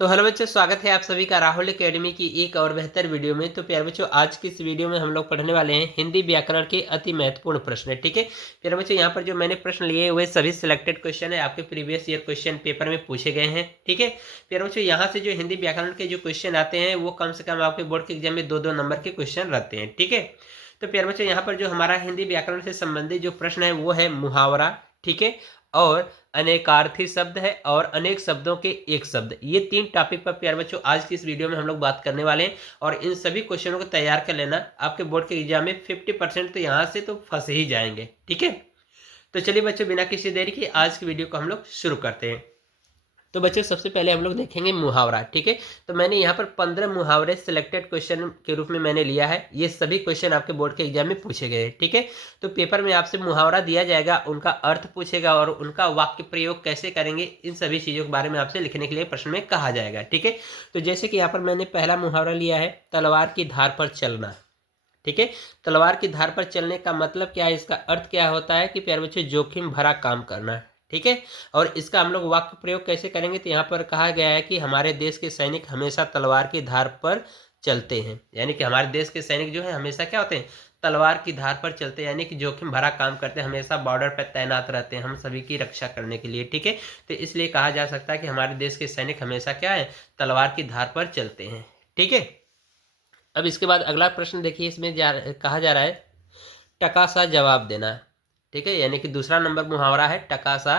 तो हेलो बच्चों, स्वागत है आप सभी का राहुल एकेडमी की एक और बेहतर वीडियो में। तो प्यारे बच्चों, आज की इस वीडियो में हम लोग पढ़ने वाले हैं हिंदी व्याकरण के अति महत्वपूर्ण प्रश्न। ठीक है प्यारे बच्चों, यहाँ पर जो मैंने प्रश्न लिए हुए सभी सिलेक्टेड क्वेश्चन है, आपके प्रीवियस ईयर क्वेश्चन पेपर में पूछे गए हैं। ठीक है प्यारे बच्चों, यहाँ से जो हिंदी व्याकरण के जो क्वेश्चन आते हैं वो कम से कम आपके बोर्ड के एग्जाम में 2-2 नंबर के क्वेश्चन रहते हैं। ठीक है, तो प्यारे बच्चों, यहाँ पर जो हमारा हिंदी व्याकरण से संबंधित जो प्रश्न है वो है मुहावरा, ठीक है, और अनेकार्थी शब्द है और अनेक शब्दों के एक शब्द। ये 3 टॉपिक पर प्यारे बच्चों आज की इस वीडियो में हम लोग बात करने वाले हैं। और इन सभी क्वेश्चनों को तैयार कर लेना, आपके बोर्ड के एग्जाम में 50% तो यहाँ से तो फंस ही जाएंगे। ठीक है, तो चलिए बच्चों, बिना किसी देरी के आज की वीडियो को हम लोग शुरू करते हैं। तो बच्चों, सबसे पहले हम लोग देखेंगे मुहावरा। ठीक है, तो मैंने यहाँ पर 15 मुहावरे सिलेक्टेड क्वेश्चन के रूप में मैंने लिया है। ये सभी क्वेश्चन आपके बोर्ड के एग्जाम में पूछे गए हैं। ठीक है, तो पेपर में आपसे मुहावरा दिया जाएगा, उनका अर्थ पूछेगा और उनका वाक्य प्रयोग कैसे करेंगे, इन सभी चीज़ों के बारे में आपसे लिखने के लिए प्रश्न में कहा जाएगा। ठीक है, तो जैसे कि यहाँ पर मैंने पहला मुहावरा लिया है, तलवार की धार पर चलना। ठीक है, तलवार की धार पर चलने का मतलब क्या है, इसका अर्थ क्या होता है कि प्यारे बच्चों जोखिम भरा काम करना। ठीक है, और इसका हम लोग वाक्य प्रयोग कैसे करेंगे, तो यहाँ पर कहा गया है कि हमारे देश के सैनिक हमेशा तलवार की धार पर चलते हैं। यानी कि हमारे देश के सैनिक जो है हमेशा क्या होते हैं, तलवार की धार पर चलते हैं, यानी कि जोखिम भरा काम करते हैं, हमेशा बॉर्डर पर तैनात रहते हैं हम सभी की रक्षा करने के लिए। ठीक है, तो इसलिए कहा जा सकता है कि हमारे देश के सैनिक हमेशा क्या है, तलवार की धार पर चलते हैं। ठीक है, अब इसके बाद अगला प्रश्न देखिए, इसमें कहा जा रहा है टका सा जवाब देना। ठीक है, यानी कि दूसरा नंबर मुहावरा है टका सा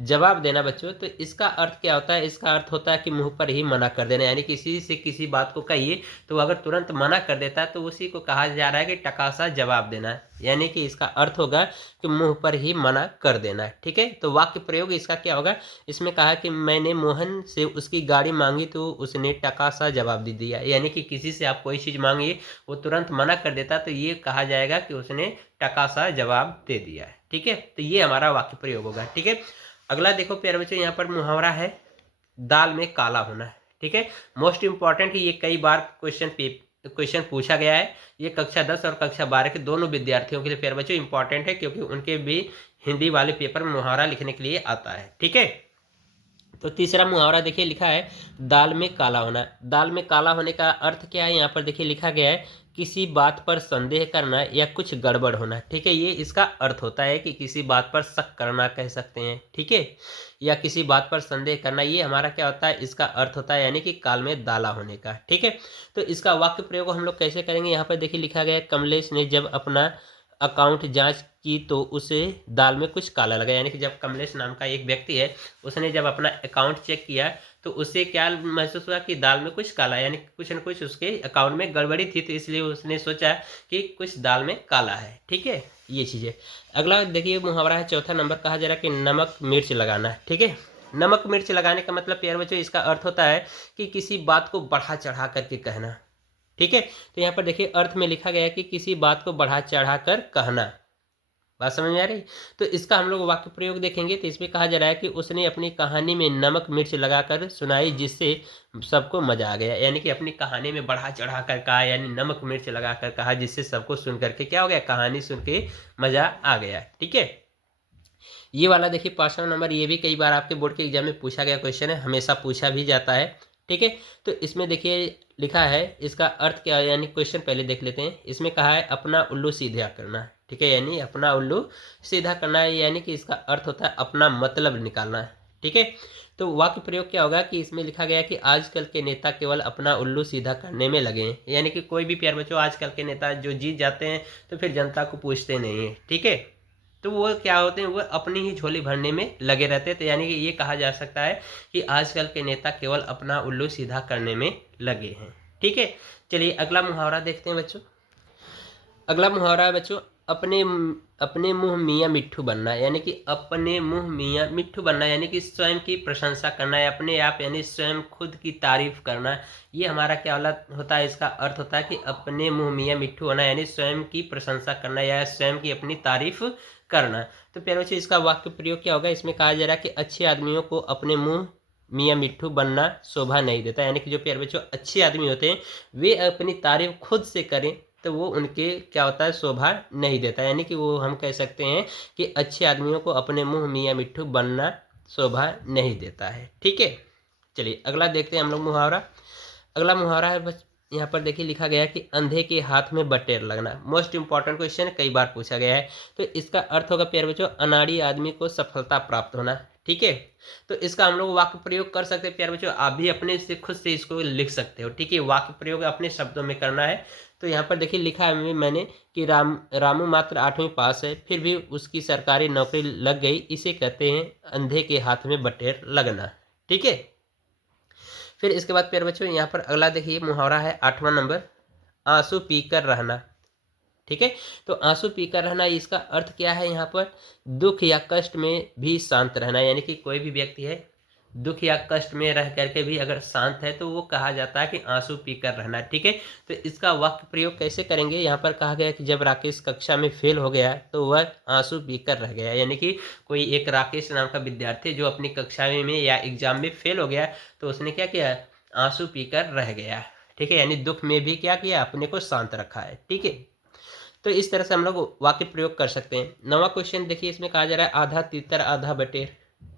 जवाब देना। बच्चों, तो इसका अर्थ क्या होता है, इसका अर्थ होता है कि मुंह पर ही मना कर देना। यानी किसी से किसी बात को कहिए तो अगर तुरंत मना कर देता है तो उसी को कहा जा रहा है कि टका सा जवाब देना। यानी कि इसका अर्थ होगा कि मुंह पर ही मना कर देना। ठीक है, तो वाक्य प्रयोग इसका क्या होगा, इसमें कहा कि मैंने मोहन से उसकी गाड़ी मांगी तो उसने टका सा जवाब दे दिया। यानी कि किसी से आप कोई चीज़ मांगिए, वो तुरंत मना कर देता तो ये कहा जाएगा कि उसने टका सा जवाब दे दिया है। ठीक है, तो ये हमारा वाक्य प्रयोग होगा। ठीक है, अगला देखो प्यारे बच्चों, यहाँ पर मुहावरा है दाल में काला होना। ठीक है, मोस्ट इंपॉर्टेंट, ये कई बार क्वेश्चन पूछा गया है। ये कक्षा 10 और कक्षा 12 के दोनों विद्यार्थियों के लिए प्यारे बच्चों इंपॉर्टेंट है, क्योंकि उनके भी हिंदी वाले पेपर में मुहावरा लिखने के लिए आता है। ठीक है, तो तीसरा मुहावरा देखिए लिखा है दाल में काला होना। दाल में काला होने का अर्थ क्या है, यहाँ पर देखिए लिखा गया है किसी बात पर संदेह करना या कुछ गड़बड़ होना। ठीक है, ये इसका अर्थ होता है कि किसी बात पर शक करना कह सकते हैं। ठीक है, या किसी बात पर संदेह करना, ये हमारा क्या होता है, इसका अर्थ होता है यानी कि काल में दाला होने का। ठीक है, तो इसका वाक्य प्रयोग हम लोग कैसे करेंगे, यहाँ पर देखिए लिखा गया है कमलेश ने जब अपना अकाउंट जांच की तो उसे दाल में कुछ काला लगा। यानी कि जब कमलेश नाम का एक व्यक्ति है, उसने जब अपना अकाउंट चेक किया तो उससे क्या महसूस हुआ कि दाल में कुछ काला, यानी कुछ न कुछ उसके अकाउंट में गड़बड़ी थी, तो इसलिए उसने सोचा कि कुछ दाल में काला है। ठीक है, ये चीज़ें। अगला देखिए मुहावरा है चौथा नंबर, कहा जा रहा है कि नमक मिर्च लगाना। ठीक है, नमक मिर्च लगाने का मतलब प्यारे बच्चों इसका अर्थ होता है कि किसी बात को बढ़ा चढ़ा करके कहना। ठीक है, तो यहाँ पर देखिए अर्थ में लिखा गया है कि किसी बात को बढ़ा चढ़ा कर कहना। बात समझ में आ रही, तो इसका हम लोग वाक्य प्रयोग देखेंगे तो इसमें कहा जा रहा है कि उसने अपनी कहानी में नमक मिर्च लगाकर सुनाई जिससे सबको मजा आ गया। यानी कि अपनी कहानी में बढ़ा चढ़ा कर कहा, यानी नमक मिर्च लगाकर कहा, जिससे सबको सुन करके क्या हो गया, कहानी सुन के मजा आ गया। ठीक है, ये वाला देखिए 5वां नंबर, ये भी कई बार आपके बोर्ड के एग्जाम में पूछा गया क्वेश्चन है, हमेशा पूछा भी जाता है। ठीक है, तो इसमें देखिए लिखा है इसका अर्थ क्या है, यानी क्वेश्चन पहले देख लेते हैं। इसमें कहा है अपना उल्लू सीधा करना। ठीक है, यानी अपना उल्लू सीधा करना है, यानी कि इसका अर्थ होता है अपना मतलब निकालना। ठीक है, तो वाक्य प्रयोग क्या होगा कि इसमें लिखा गया कि आजकल के नेता केवल अपना उल्लू सीधा करने में लगे हैं। यानी कि कोई भी प्यार बच्चों, आजकल के नेता जो जीत जाते हैं तो फिर जनता को पूछते नहीं है। ठीक है, तो वो क्या होते हैं, वो अपनी ही झोली भरने में लगे रहते हैं। तो यानी कि ये कहा जा सकता है कि आजकल के नेता केवल अपना उल्लू सीधा करने में लगे हैं। ठीक है, चलिए अगला मुहावरा देखते हैं बच्चों। अगला मुहावरा है बच्चों अपने अपने मुंह मियाँ मिट्ठू बनना। यानी कि अपने मुंह मियाँ मिट्ठू बनना, यानी कि स्वयं की प्रशंसा करना है, अपने आप यानी स्वयं खुद की तारीफ करना। ये हमारा क्या होता है, इसका अर्थ होता है कि अपने मुंह मियाँ मिट्ठू होना, यानी स्वयं की प्रशंसा करना या स्वयं की अपनी तारीफ करना। तो प्यारे बच्चों इसका वाक्य प्रयोग क्या होगा, इसमें कहा जा रहा है कि अच्छे आदमियों को अपने मुंह मियाँ मिट्ठू बनना शोभा नहीं देता। यानी कि जो प्यारे बच्चों अच्छे आदमी होते हैं वे अपनी तारीफ खुद से करें तो वो उनके क्या होता है, शोभा नहीं देता। यानी कि वो हम कह सकते हैं कि अच्छे आदमियों को अपने मुंह मियाँ मिट्ठू बनना शोभा नहीं देता है। ठीक है, चलिए अगला देखते हैं हम लोग मुहावरा। अगला मुहावरा है बस यहाँ पर देखिए लिखा गया है कि अंधे के हाथ में बटेर लगना। मोस्ट इंपॉर्टेंट क्वेश्चन है, कई बार पूछा गया है। तो इसका अर्थ होगा प्यारे बच्चों अनाड़ी आदमी को सफलता प्राप्त होना। ठीक है, तो इसका हम लोग वाक्य प्रयोग कर सकते हैं प्यारे बच्चों। आप भी अपने से खुद से इसको लिख सकते हो। ठीक है, वाक्य प्रयोग अपने शब्दों में करना है। तो यहाँ पर देखिए लिखा है मैंने कि रामू मात्र 8वीं पास है, फिर भी उसकी सरकारी नौकरी लग गई, इसे कहते हैं अंधे के हाथ में बटेर लगना। ठीक है, फिर इसके बाद प्यारे बच्चों यहाँ पर अगला देखिए मुहावरा है 8वां नंबर, आंसू पीकर रहना। ठीक है, तो आंसू पीकर रहना इसका अर्थ क्या है यहाँ पर, दुख या कष्ट में भी शांत रहना। यानी कि कोई भी व्यक्ति है दुख या कष्ट में रह करके भी अगर शांत है तो वो कहा जाता है कि आंसू पीकर रहना। ठीक है, तो इसका वाक्य प्रयोग कैसे करेंगे, यहाँ पर कहा गया कि जब राकेश कक्षा में फेल हो गया तो वह आंसू पीकर रह गया। यानी कि कोई एक राकेश नाम का विद्यार्थी जो अपनी कक्षा में या एग्जाम में फेल हो गया तो उसने क्या किया, आंसू पीकर रह गया। ठीक है, यानी दुख में भी क्या किया, अपने को शांत रखा है। ठीक है, तो इस तरह से हम लोग वाक्य प्रयोग कर सकते हैं। 9वां क्वेश्चन देखिए, इसमें कहा जा रहा है आधा तीतर आधा बटेर।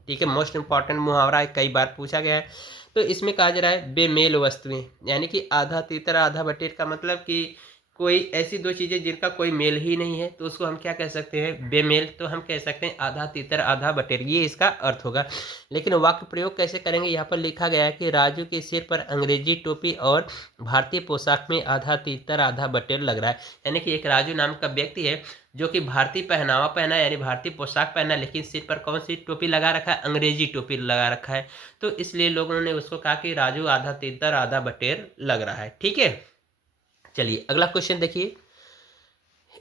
ठीक है, मोस्ट इंपॉर्टेंट मुहावरा है, कई बार पूछा गया है। तो इसमें कहा जा रहा है बेमेल वस्तुएं, यानी कि आधा तीतर आधा बटेर का मतलब कि कोई ऐसी दो चीजें जिनका कोई मेल ही नहीं है तो उसको हम क्या कह सकते हैं, बेमेल। तो हम कह सकते हैं आधा तीतर आधा बटेर, ये इसका अर्थ होगा। लेकिन वाक्य प्रयोग कैसे करेंगे, यहाँ पर लिखा गया है कि राजू के सिर पर अंग्रेजी टोपी और भारतीय पोशाक में आधा तीतर आधा बटेर लग रहा है। यानी कि एक राजू नाम का व्यक्ति है जो कि भारतीय पहनावा पहना है, यानी भारतीय पोशाक पहना, लेकिन सिर पर कौन सी टोपी लगा रखा है, अंग्रेजी टोपी लगा रखा है। तो इसलिए लोगों ने उसको कहा कि राजू आधा तीतर आधा बटेर लग रहा है। ठीक है, चलिए अगला क्वेश्चन देखिए।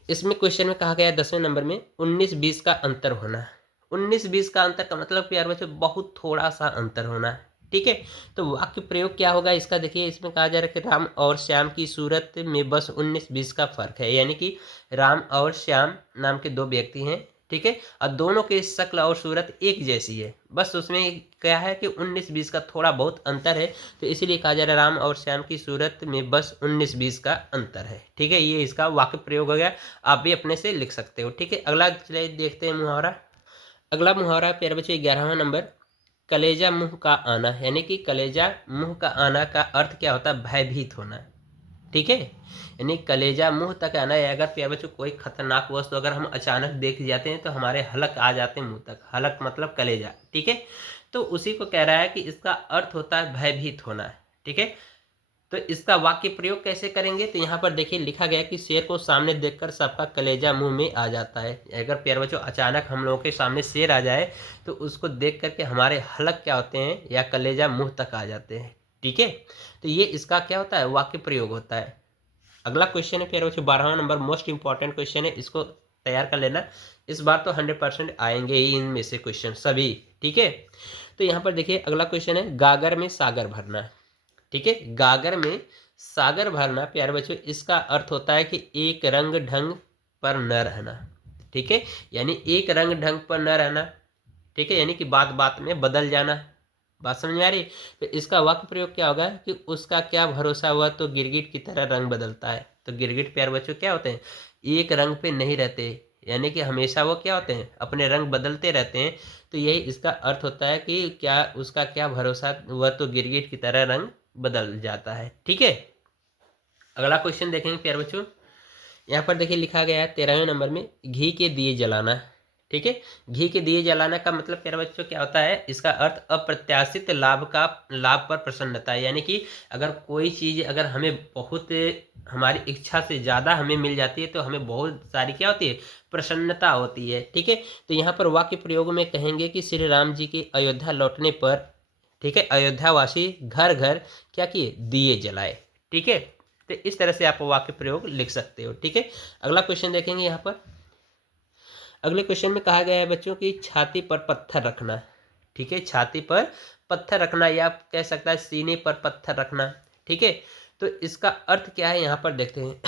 इसमें क्वेश्चन में कहा गया है 10वें नंबर में 19-20 का अंतर होना। 19-20 का अंतर का मतलब यार बच्चों बहुत थोड़ा सा अंतर होना। ठीक है, तो वाक्य प्रयोग क्या होगा इसका, देखिए इसमें कहा जा रहा है कि राम और श्याम की सूरत में बस 19-20 का फर्क है। यानी कि राम और श्याम नाम के दो व्यक्ति हैं। ठीक है, और दोनों के शक्ल और सूरत एक जैसी है, बस उसमें क्या है कि 19-20 का थोड़ा बहुत अंतर है। तो इसीलिए कहा जा रहा है राम और श्याम की सूरत में बस 19-20 का अंतर है। ठीक है, ये इसका वाक्य प्रयोग हो गया, आप भी अपने से लिख सकते हो। ठीक है, अगला चलिए देखते हैं मुहावरा। अगला मुहावरा प्यारे बच्चों 11वां नंबर, कलेजा मुंह का आना। यानी कि कलेजा मुंह का आना का अर्थ क्या होता है, भयभीत होना। ठीक है, यानी कलेजा मुंह तक आना है। अगर प्यारे बच्चों कोई खतरनाक वस्तु अगर हम अचानक देख जाते हैं तो हमारे हलक आ जाते हैं मुंह तक, हलक मतलब कलेजा। ठीक है, तो उसी को कह रहा है कि इसका अर्थ होता है भयभीत होना। ठीक है, तो इसका वाक्य प्रयोग कैसे करेंगे, तो यहाँ पर देखिए लिखा गया कि शेर को सामने देखकर सबका कलेजा मुंह में आ जाता है। अगर प्यारे बच्चों अचानक हम लोगों के सामने शेर आ जाए तो उसको देख करके हमारे हलक क्या होते हैं, या कलेजा मुंह तक आ जाते हैं। ठीक है, तो ये इसका क्या होता है, वाक्य प्रयोग होता है। अगला क्वेश्चन है प्यारे बच्चों 12वां नंबर, मोस्ट इंपॉर्टेंट क्वेश्चन है, इसको तैयार कर लेना। इस बार तो 100% आएंगे ही इनमें से क्वेश्चन सभी। ठीक है, तो यहाँ पर देखिए अगला क्वेश्चन है गागर में सागर भरना। ठीक है, गागर में सागर भरना प्यारे बच्चों इसका अर्थ होता है कि एक रंग ढंग पर न रहना। ठीक है, यानी एक रंग ढंग पर न रहना। ठीक है, यानी कि बात बात में बदल जाना। बात समझ में आ रही, तो इसका वाक्य प्रयोग क्या होगा कि उसका क्या भरोसा हुआ तो गिरगिट की तरह रंग बदलता है। तो गिरगिट प्यारे बच्चों क्या होते हैं, एक रंग पे नहीं रहते, यानी कि हमेशा वो क्या होते हैं, अपने रंग बदलते रहते हैं। तो यही इसका अर्थ होता है कि क्या उसका क्या भरोसा हुआ तो गिरगिट की तरह रंग बदल जाता है। ठीक है, अगला क्वेश्चन देखेंगे प्यारे बच्चों। यहाँ पर देखिए लिखा गया है 13वें नंबर में घी के दिए जलाना। ठीक है, घी के दिए जलाना का मतलब प्यारे बच्चों क्या होता है, इसका अर्थ अप्रत्याशित लाभ पर प्रसन्नता है। यानी कि अगर कोई चीज़ अगर हमें बहुत हमारी इच्छा से ज़्यादा हमें मिल जाती है तो हमें बहुत सारी क्या होती है, प्रसन्नता होती है। ठीक है, तो यहाँ पर वाक्य प्रयोग में कहेंगे कि श्री राम जी के अयोध्या लौटने पर, ठीक है, अयोध्यावासी घर घर क्या किए, दिए जलाए। ठीक है, तो इस तरह से आप वाक्य प्रयोग लिख सकते हो। ठीक है, अगला क्वेश्चन देखेंगे। यहाँ पर अगले क्वेश्चन में कहा गया है बच्चों की छाती पर पत्थर रखना। ठीक है, छाती पर पत्थर रखना, या आप कह सकता है सीने पर पत्थर रखना। ठीक है, तो इसका अर्थ क्या है यहाँ पर देखते हैं।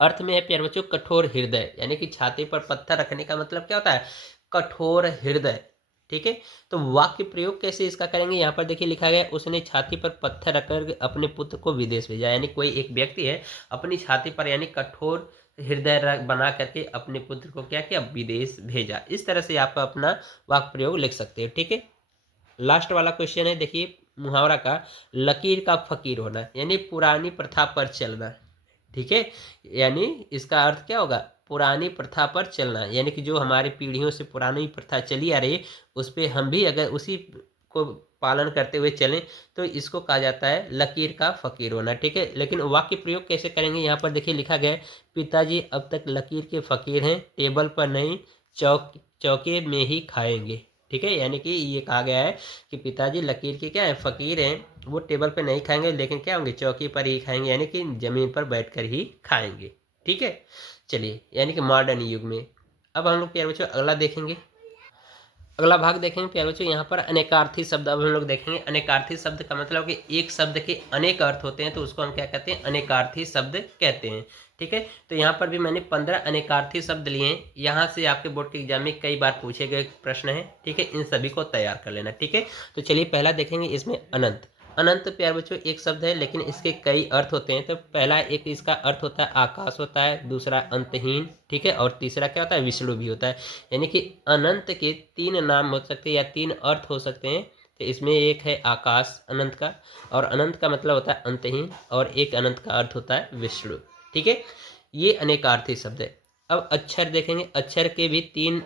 अर्थ में है प्यारे बच्चों कठोर हृदय, यानी कि छाती पर पत्थर रखने का मतलब क्या होता है, कठोर हृदय। ठीक है, तो वाक्य प्रयोग कैसे इसका करेंगे, यहाँ पर देखिए लिखा गया उसने छाती पर पत्थर रखकर अपने पुत्र को विदेश भेजा। यानी कोई एक व्यक्ति है अपनी छाती पर यानी कठोर हृदय बना करके अपने पुत्र को क्या किया, विदेश भेजा। इस तरह से आप अपना वाक्य प्रयोग लिख सकते हो। ठीक है, लास्ट वाला क्वेश्चन है, देखिए मुहावरा का, लकीर का फकीर होना, यानी पुरानी प्रथा पर चलना। ठीक है, यानी इसका अर्थ क्या होगा, पुरानी प्रथा पर चलना, यानी कि जो हमारी पीढ़ियों से पुरानी प्रथा चली आ रही है उस पर हम भी अगर उसी को पालन करते हुए चलें तो इसको कहा जाता है लकीर का फकीर होना। ठीक है, लेकिन वाक्य प्रयोग कैसे करेंगे, यहाँ पर देखिए लिखा गया है, पिताजी अब तक लकीर के फकीर हैं, टेबल पर नहीं चौके में ही खाएंगे। ठीक है, यानी कि ये कहा गया है कि पिताजी लकीर के क्या है, फकीर हैं, वो टेबल पर नहीं खाएंगे लेकिन क्या होंगे, चौकी पर ही खाएंगे, यानी कि जमीन पर बैठकर ही खाएंगे। ठीक है, चलिए, यानी कि मॉडर्न युग में। अब हम लोग प्यारे बच्चों अगला देखेंगे, अगला भाग देखेंगे प्यारे बच्चों, यहाँ पर अनेकार्थी शब्द अब हम लोग देखेंगे। अनेकार्थी शब्द का मतलब कि एक शब्द के अनेक अर्थ होते हैं तो उसको हम क्या कहते हैं, अनेकार्थी शब्द कहते हैं। ठीक है, तो यहाँ पर भी मैंने 15 अनेकार्थी शब्द लिए हैं, यहाँ से आपके बोर्ड के एग्जाम में कई बार पूछे गए प्रश्न हैं। ठीक है, इन सभी को तैयार कर लेना। ठीक है, तो चलिए पहला देखेंगे, इसमें अनंत। अनंत प्यारे बच्चों एक शब्द है लेकिन इसके कई अर्थ होते हैं। तो पहला एक इसका अर्थ होता है आकाश होता है, दूसरा अंतहीन, ठीक है, और तीसरा क्या होता है, विष्णु भी होता है। यानी कि अनंत के 3 नाम हो सकते हैं या 3 अर्थ हो सकते हैं। तो इसमें एक है आकाश अनंत का, और अनंत का मतलब होता है अंतहीन, और एक अनंत का अर्थ होता है विष्णु। ठीक है, ये अनेकार्थी शब्द है। अब अक्षर देखेंगे, अक्षर के भी 3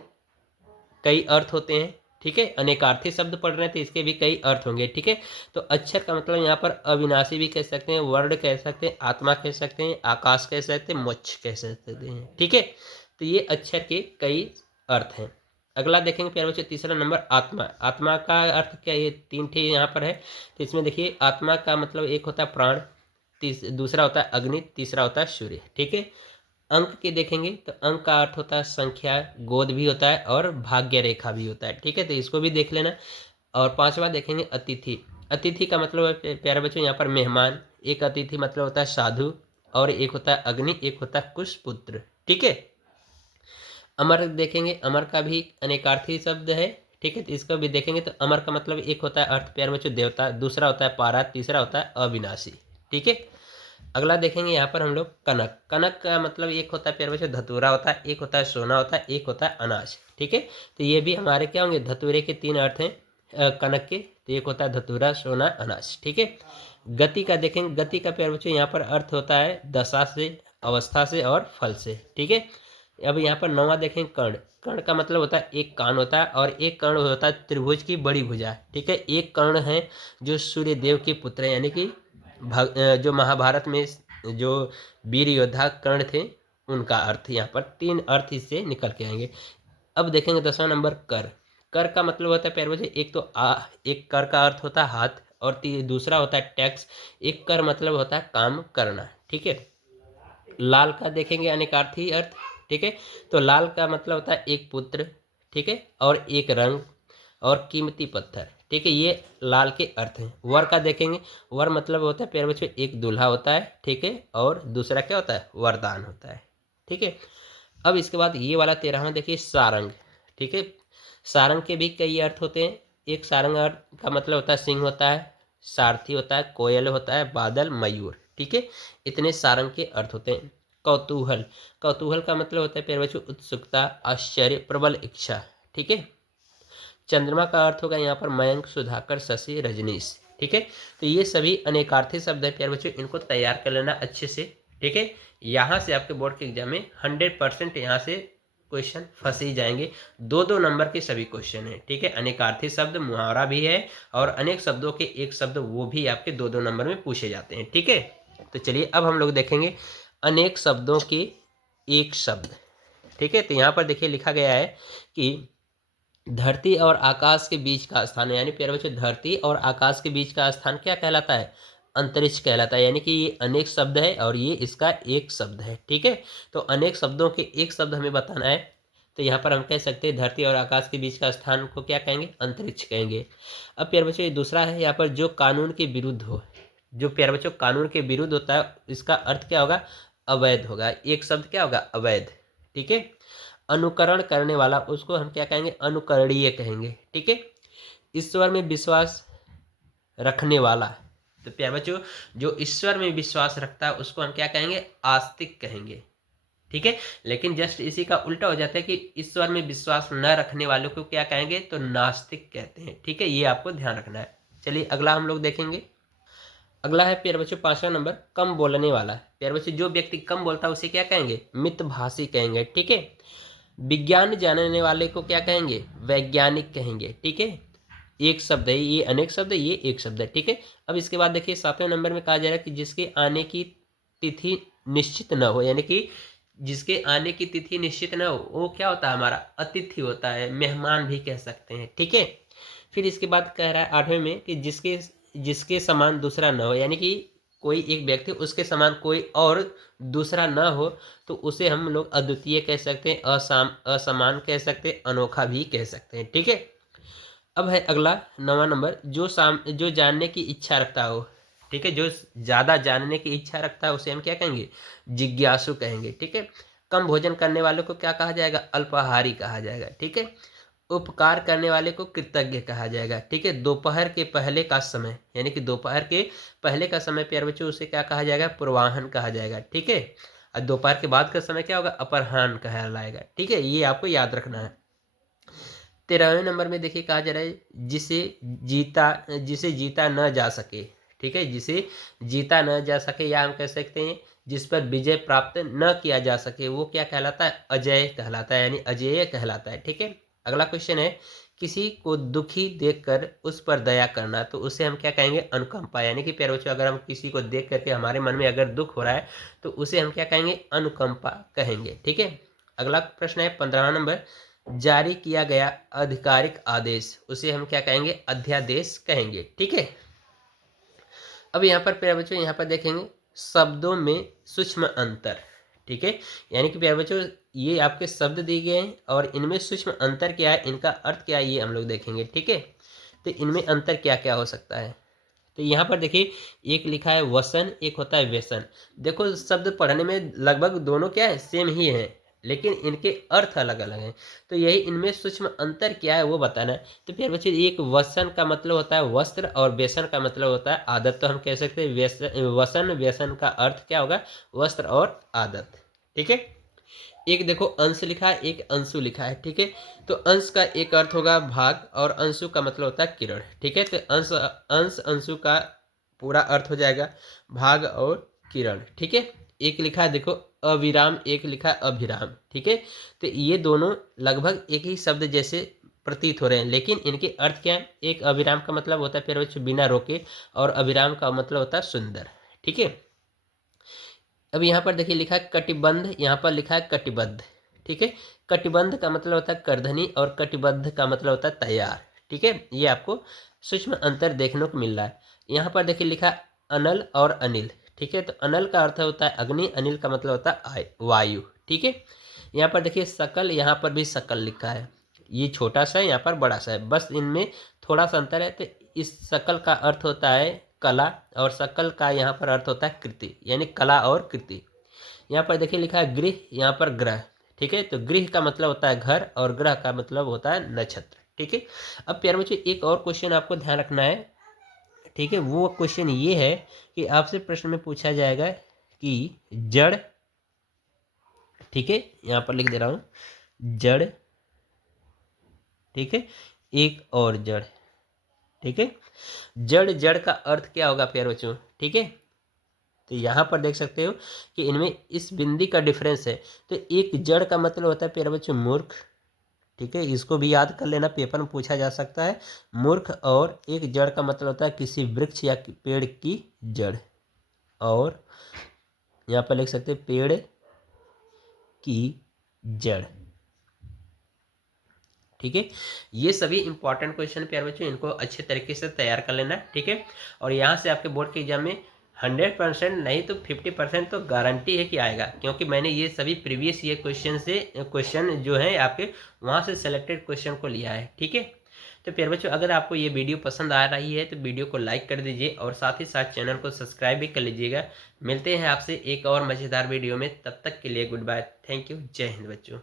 कई अर्थ होते हैं। ठीक है, अनेकार्थी शब्द पढ़ रहे हैं तो इसके भी कई अर्थ होंगे। ठीक है, तो अक्षर का मतलब यहाँ पर अविनाशी भी कह सकते हैं, वर्ण कह सकते हैं, आत्मा कह सकते हैं, आकाश कह सकते हैं, मोक्ष कह सकते हैं। ठीक है, तो ये अक्षर के कई अर्थ हैं। अगला देखेंगे प्यारे बच्चों, तीसरा नंबर आत्मा। आत्मा का अर्थ क्या, ये 3 ठे यहाँ पर है। तो इसमें देखिए आत्मा का मतलब एक होता है प्राण, दूसरा होता है अग्नि, तीसरा होता है सूर्य। ठीक है, अंक के देखेंगे तो अंक का अर्थ होता है संख्या, गोद भी होता है और भाग्य रेखा भी होता है। ठीक है, तो इसको भी देख लेना। और 5वां देखेंगे अतिथि। अतिथि का मतलब है प्यारे बच्चों यहाँ पर मेहमान, एक अतिथि मतलब होता है साधु, और एक होता है अग्नि, एक होता है कुशपुत्र। ठीक है, अमर देखेंगे, अमर का भी अनेकार्थी शब्द है। ठीक है, तो इसको भी देखेंगे तो अमर का मतलब एक होता है अर्थ प्यारे बच्चों देवता, दूसरा होता है पारा, तीसरा होता है अविनाशी। ठीक है, अगला देखेंगे यहाँ पर हम लोग कनक। कनक का मतलब एक होता है प्यारे बच्चों धतूरा होता है, एक होता है सोना होता है, एक होता है अनाज। ठीक है, तो ये भी हमारे क्या होंगे, धतूरे के 3 अर्थ हैं कनक के। तो एक होता है धतूरा, सोना, अनाज। ठीक है, गति का देखेंगे, गति का प्यारे बच्चों यहाँ पर अर्थ होता है दशा से, अवस्था से और फल से। ठीक है, अब यहाँ पर 9वां देखेंगे कर्ण। कर्ण का मतलब होता है एक कान होता है, और एक कर्ण होता है त्रिभुज की बड़ी भुजा। ठीक है, एक कर्ण है जो सूर्य देव के पुत्र हैं, यानी कि जो महाभारत में जो वीर योद्धा कर्ण थे उनका अर्थ, यहाँ पर 3 अर्थ इससे निकल के आएंगे। अब देखेंगे 10वां नंबर कर। कर का मतलब होता है पैरवजे, एक तो एक कर का अर्थ होता है हाथ, और दूसरा होता है टैक्स। एक कर मतलब होता है काम करना। ठीक है, लाल का देखेंगे अनेकार्थी अर्थ। ठीक है, तो लाल का मतलब होता है एक पुत्र, ठीक है, और एक रंग और कीमती पत्थर। ठीक है, ये लाल के अर्थ हैं। वर का देखेंगे, वर मतलब होता है प्यारे बच्चों एक दूल्हा होता है। ठीक है, और दूसरा क्या होता है, वरदान होता है। ठीक है, अब इसके बाद ये वाला 13वां देखिए सारंग। ठीक है, सारंग के भी कई अर्थ होते हैं। एक सारंग अर्थ का मतलब होता है सिंह होता है, सारथी होता है, कोयल होता है, बादल, मयूर। ठीक है, इतने सारंग के अर्थ होते हैं। कौतूहल, कौतूहल का मतलब होता है प्यारे बच्चों उत्सुकता, आश्चर्य, प्रबल इच्छा। ठीक है, चंद्रमा का अर्थ होगा यहाँ पर मयंक, सुधाकर, शशि, रजनीश। ठीक है, तो ये सभी अनेकार्थी शब्द है प्यारे बच्चों, इनको तैयार कर लेना अच्छे से। ठीक है, यहाँ से आपके बोर्ड के एग्जाम में 100% यहाँ से क्वेश्चन फंस ही जाएंगे। 2-2 नंबर के सभी क्वेश्चन हैं। ठीक है, अनेकार्थी शब्द मुहावरा भी है, और अनेक शब्दों के एक शब्द वो भी आपके 2-2 नंबर में पूछे जाते हैं। ठीक है, तो चलिए अब हम लोग देखेंगे अनेक शब्दों के एक शब्द। ठीक है, तो यहाँ पर देखिए लिखा गया है कि धरती और आकाश के बीच का स्थान, यानी प्यारे बच्चों धरती और आकाश के बीच का स्थान क्या कहलाता है, अंतरिक्ष कहलाता है। यानी कि ये अनेक शब्द है और ये इसका एक शब्द है। ठीक है, तो अनेक शब्दों के एक शब्द हमें बताना है, तो यहाँ पर हम कह सकते हैं धरती और आकाश के बीच का स्थान को क्या कहेंगे, अंतरिक्ष कहेंगे। अब प्यारे बच्चों ये दूसरा है, यहाँ पर जो कानून के विरुद्ध हो, जो प्यारे बच्चों कानून के विरुद्ध होता है इसका अर्थ क्या होगा, अवैध होगा। एक शब्द क्या होगा, अवैध। ठीक है, अनुकरण करने वाला उसको हम क्या कहेंगे, अनुकरणीय कहेंगे। ठीक है, ईश्वर में विश्वास रखने वाला, तो प्यारे बच्चों जो ईश्वर में विश्वास रखता है उसको हम क्या कहेंगे, आस्तिक कहेंगे। ठीक है। लेकिन जस्ट इसी का उल्टा हो जाता है कि ईश्वर में विश्वास न रखने वालों को क्या कहेंगे, तो नास्तिक कहते हैं। ठीक है, ये आपको ध्यान रखना है। चलिए अगला हम लोग देखेंगे। अगला है प्यारे बच्चों 5वां नंबर, कम बोलने वाला। प्यारे बच्चों जो व्यक्ति कम बोलता है उसे क्या कहेंगे, मितभाषी कहेंगे। ठीक है। विज्ञान जानने वाले को क्या कहेंगे, वैज्ञानिक कहेंगे। ठीक है, एक शब्द है, ये अनेक शब्द है, ये एक शब्द है। ठीक है। अब इसके बाद देखिए 7वें नंबर में कहा जा रहा है कि जिसके आने की तिथि निश्चित न हो, यानी कि जिसके आने की तिथि निश्चित न हो वो क्या होता है, हमारा अतिथि होता है, मेहमान भी कह सकते हैं। ठीक है। फिर इसके बाद कह रहा है 8वें में कि जिसके जिसके समान दूसरा न हो, यानी कि कोई एक व्यक्ति उसके समान कोई और दूसरा न हो तो उसे हम लोग अद्वितीय कह सकते हैं, असमान कह सकते हैं, अनोखा भी कह सकते हैं। ठीक है। अब है अगला 9वां नंबर, जो जानने की इच्छा रखता हो। ठीक है, जो ज़्यादा जानने की इच्छा रखता है उसे हम क्या कहेंगे, जिज्ञासु कहेंगे। ठीक है। कम भोजन करने वालों को क्या कहा जाएगा, अल्पाहारी कहा जाएगा। ठीक है। उपकार करने वाले को कृतज्ञ कहा जाएगा। ठीक है। दोपहर के पहले का समय, यानी कि दोपहर के पहले का समय प्यारे बच्चों उसे क्या कहा जाएगा, पूर्वाह्न कहा जाएगा। ठीक है। और दोपहर के बाद का समय क्या होगा, अपराह्न कहलाएगा। ठीक है, ये आपको याद रखना है। 13वें नंबर में देखिए कहा जा रहा है जिसे जीता न जा सके। ठीक है, जिसे जीता न जा सके, या हम कह सकते हैं जिस पर विजय प्राप्त न किया जा सके, वो क्या कहलाता है, अजय कहलाता है, यानी अजेय कहलाता है। ठीक है। अगला क्वेश्चन है, किसी को दुखी देखकर उस पर दया करना, तो उसे हम क्या कहेंगे, अनुकंपा। यानी कि प्यारे बच्चों अगर हम किसी को देख करके हमारे मन में अगर दुख हो रहा है तो उसे हम क्या कहेंगे, अनुकंपा कहेंगे। ठीक है। अगला प्रश्न है 15वां नंबर, जारी किया गया आधिकारिक आदेश, उसे हम क्या कहेंगे, अध्यादेश कहेंगे। ठीक है। अब यहाँ पर प्यारे बच्चों यहाँ पर देखेंगे शब्दों में सूक्ष्म अंतर। ठीक है, यानी कि प्यारे बच्चों ये आपके शब्द दिए गए हैं और इनमें सूक्ष्म अंतर क्या है, इनका अर्थ क्या है, ये हम लोग देखेंगे। ठीक है। तो इनमें अंतर क्या क्या हो सकता है, तो यहाँ पर देखिए एक लिखा है वसन, एक होता है व्यसन। देखो शब्द पढ़ने में लगभग दोनों क्या है, सेम ही है, लेकिन इनके अर्थ अलग अलग हैं। तो यही इनमें सूक्ष्म अंतर क्या है वो बताना है। तो फिर बच्चे एक वसन का मतलब होता है वस्त्र और व्यसन का मतलब होता है आदत। तो हम कह सकते हैं वसन व्यसन का अर्थ क्या होगा, वस्त्र और आदत। ठीक है। एक देखो अंश लिखा है, एक अंशु लिखा है। ठीक है। तो अंश का एक अर्थ होगा भाग और अंशु का मतलब होता है किरण। ठीक है। तो अंश अंशु का पूरा अर्थ हो जाएगा भाग और किरण। ठीक है। एक लिखा है देखो अविराम, एक लिखा है अभिराम। ठीक है। तो ये दोनों लगभग एक ही शब्द जैसे प्रतीत हो रहे हैं, लेकिन इनके अर्थ क्या है, एक अविराम का मतलब होता है फिर बिना रोके, और अभिराम का मतलब होता है सुंदर। ठीक है। अब यहाँ पर देखिए लिखा है कटिबंध, यहाँ पर लिखा है कटिबद्ध। ठीक है। कटिबंध का मतलब होता है करधनी और कटिबद्ध का मतलब होता है तैयार। ठीक है, ये आपको सूक्ष्म अंतर देखने को मिल रहा है। यहाँ पर देखिए लिखा है अनल और अनिल। ठीक है। तो अनल का अर्थ होता है अग्नि, अनिल का मतलब होता है वायु। ठीक है। यहाँ पर देखिए सकल, यहाँ पर भी सकल लिखा है, ये छोटा सा है, यहाँ पर बड़ा सा है, बस इनमें थोड़ा सा अंतर है। तो इस सकल का अर्थ होता है कला और सकल का यहाँ पर अर्थ होता है कृति, यानी कला और कृति। यहाँ पर देखिए लिखा है गृह, यहाँ पर ग्रह। ठीक है। तो गृह का मतलब होता है घर और ग्रह का मतलब होता है नक्षत्र। ठीक है। अब प्यारे बच्चों एक और क्वेश्चन आपको ध्यान रखना है। ठीक है, वो क्वेश्चन ये है कि आपसे प्रश्न में पूछा जाएगा कि जड़, ठीक है, यहाँ पर लिख दे रहा हूँ जड़, ठीक है, एक और जड़। ठीक है। जड़, जड़ का अर्थ क्या होगा प्यारे बच्चों, ठीक है। तो यहाँ पर देख सकते हो कि इनमें इस बिंदी का डिफरेंस है। तो एक जड़ का मतलब होता है प्यारे बच्चों मूर्ख। ठीक है, इसको भी याद कर लेना, पेपर में पूछा जा सकता है मूर्ख। और एक जड़ का मतलब होता है किसी वृक्ष या पेड़ की जड़, और यहाँ पर लिख सकते हैं पेड़ की जड़। ठीक है। ये सभी इंपॉर्टेंट क्वेश्चन प्यारे बच्चों, इनको अच्छे तरीके से तैयार कर लेना। ठीक है। और यहाँ से आपके बोर्ड के एग्जाम में 100% नहीं तो 50% तो गारंटी है कि आएगा, क्योंकि मैंने ये सभी प्रीवियस ईयर क्वेश्चन जो है आपके वहाँ से सेलेक्टेड क्वेश्चन को लिया है। ठीक है। तो प्यारे बच्चों अगर आपको ये वीडियो पसंद आ रही है तो वीडियो को लाइक कर दीजिए और साथ ही साथ चैनल को सब्सक्राइब भी कर लीजिएगा। मिलते हैं आपसे एक और मज़ेदार वीडियो में, तब तक के लिए गुड बाय, थैंक यू, जय हिंद बच्चों।